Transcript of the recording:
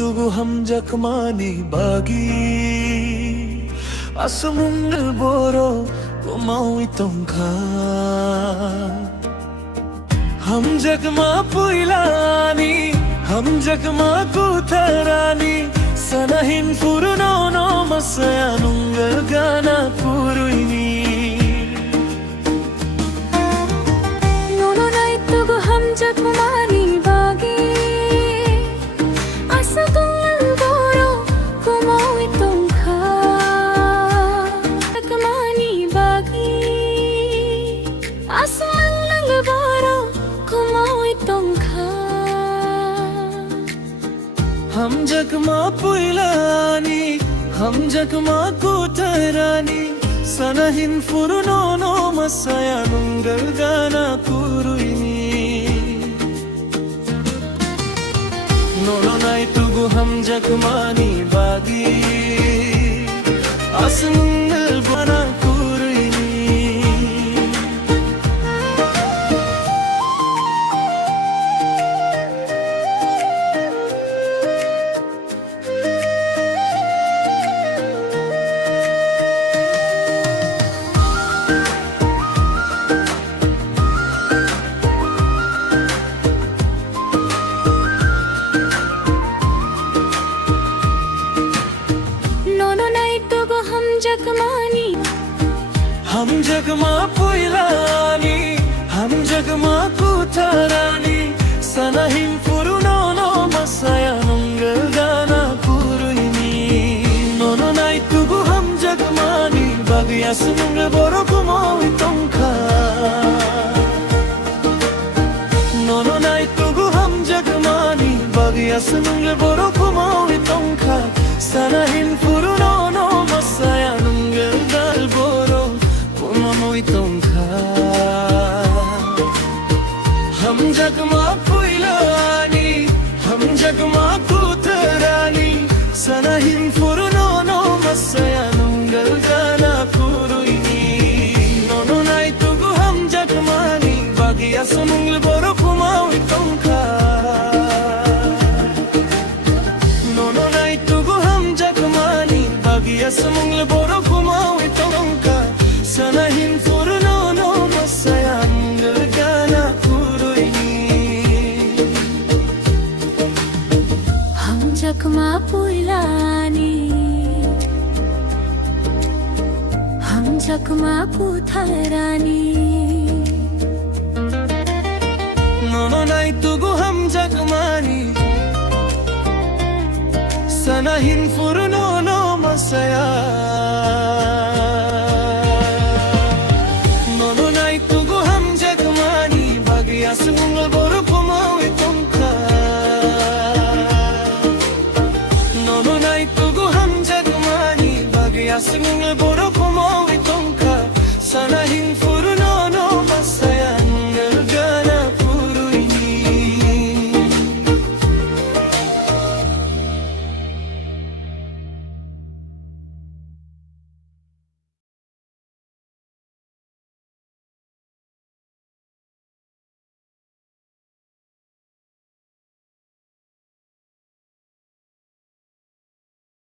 tugu ham jakmani bagi asmung boro kumau itongkha हम जगमा पुइलानी हम जगमा कुथरानी सनहिन फुरुनो नो मसयानुंगल गाना पुरुइनी नोनो नाई तुगु हम जगमानी बागी असगुंगल बोरो कुमाई तुमखा जगमानी बागी असगुंगल बोरो कुमाई तुमखा हम जगमा पुइलानी हम जगमा कुथरानी सनहिन फुरुनो नो मसयानुंगल गाना पुरुइनी नोनो नाई तुगु हम जगमानी बागी असंगल बना पुरुइनी जगमानी हम जगमा पुइलानी हम जगमा कुथरानी सनहिन फुरुनो नो मसयानुंगल गाना पुरुइनी नोनो नाई तुगु हम जगमानी बागिया सुनुंगल बोरो कुमाई तोंखा नोनो नाई तुगु हम जगमानी बागिया सुनुंगल बोरो कुमाई तोंखा सनहिन फुरुनो नो मसयानुंगल गाल बोरो कुमाई तोंखा हम जगमा पुइलानी हम जगमा कुथरानी सनहिन फुरुनो नो मसयानुंगल गाना पुरुइनी नोनो नाई तुगु हम जगमानी बागिया सुनुंगल बोरो कुमाई तोंखा नोनो नाई तुगु हम जगमानी बागिया सुनुंगल बोरो कुमाई तोंखा सनहिन फुरुनो नो मसयानुंगल गाना पुरुइनी हम जगमा पुइलानी हम जगमा कुथरानी नोनो नाई तुगु हम जगमानी सनहिन फुरुनो नो मसया